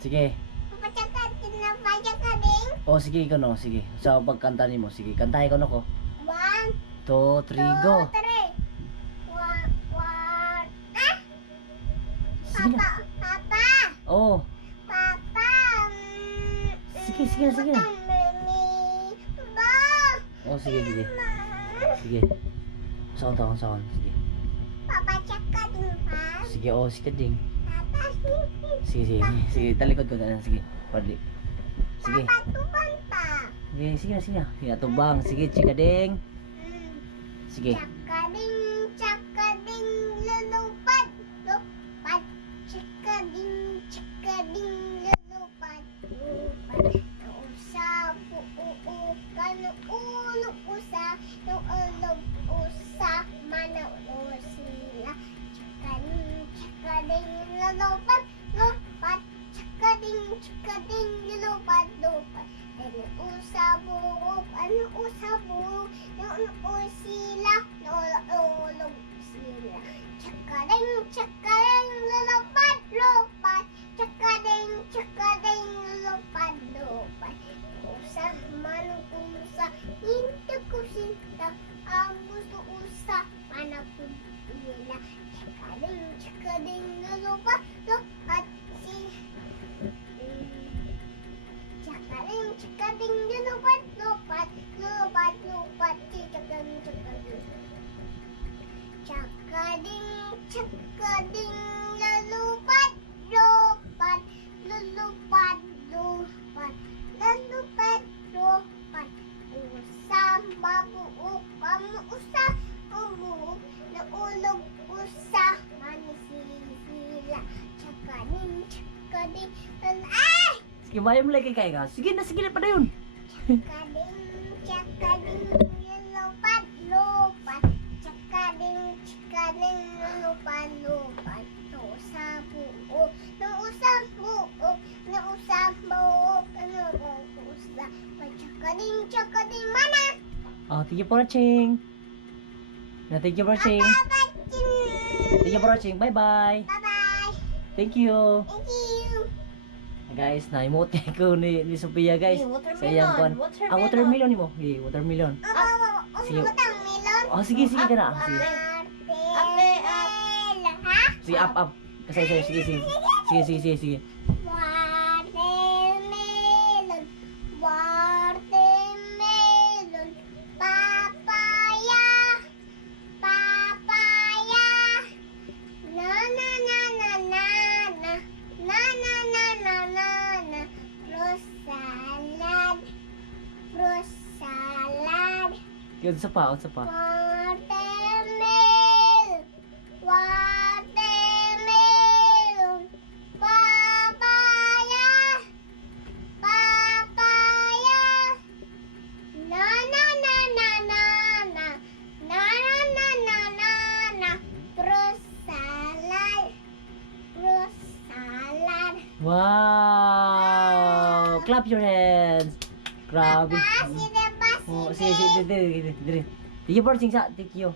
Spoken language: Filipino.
Sige. Oh, sige ko no, sige. Sa pagkanta nimo, sige. Kantahin ko no ko. 1, 2, 3, go. 3. Sige na. Papa. Oh, Papa. sige, sige na, sige na. Mami. Ba. Oh, sige, sige. Sige. Saon taon, saon. Sige. Papa tsaka din pa. Sige, oh, sige ding. Papa. Sige, sige. Sige, talikod ko na. Sige, padli. Sige. Papa tuban pa. Sige, sige na, sige na. Sige na, tubang. Sige, chika ding. Sige. Tsaka ding lulupad. Lupad. Tsaka ding lulupad. Lupad. Usa po kanu ulo usa no ulo usa manaulo sila. Tsaka ding lulupad. Lupad. Tsaka ding lulupad. Lupad. Ano usabo, no sila, no sila. Tsakading, lalapad, lupad. Tsakading, lupad, lupad. Usa, manong kumusa, hindi ko sinta, ang gusto usa, manang kumila. Tsakading, lalapad, lupad, Tsakading, lupad, lupad, tsakading, lalupad, lupad, usam, babuok, usa, ubuok, naulog, usa, manisila, tsakading, ay! Sige, bayo mo lagi kayo ka. Sige na pa na yun. Tsakading, lupad, lupad. Tsakading, lupad, lupad. Nausap buok, nausap buok, ano ang usa. Tsakading, mana? Oh, thank you for watching. Thank you for watching. Thank you for watching. Bye-bye. Bye-bye. Thank you. Thank you. Guys, na-emote ko ni Sophia guys. Watermelon, Sa iyang kwan. watermelon. Ah, watermelon ni mo. Okay, watermelon. Sige. Utang melon. Oh, sige, sige ka na. Sige. Watermelon. Ha? Sige, up. Kasi, sige. Sige. Watermelon. Watermelon. Papaya. Na. Fruit salad. Yun, sa pa. Watermelon. Papaya. Na. Fruit salad. Wow! Clap your hands. Grabe. Sini. Oh, sige. Dire. Thank you for watching. Thank you.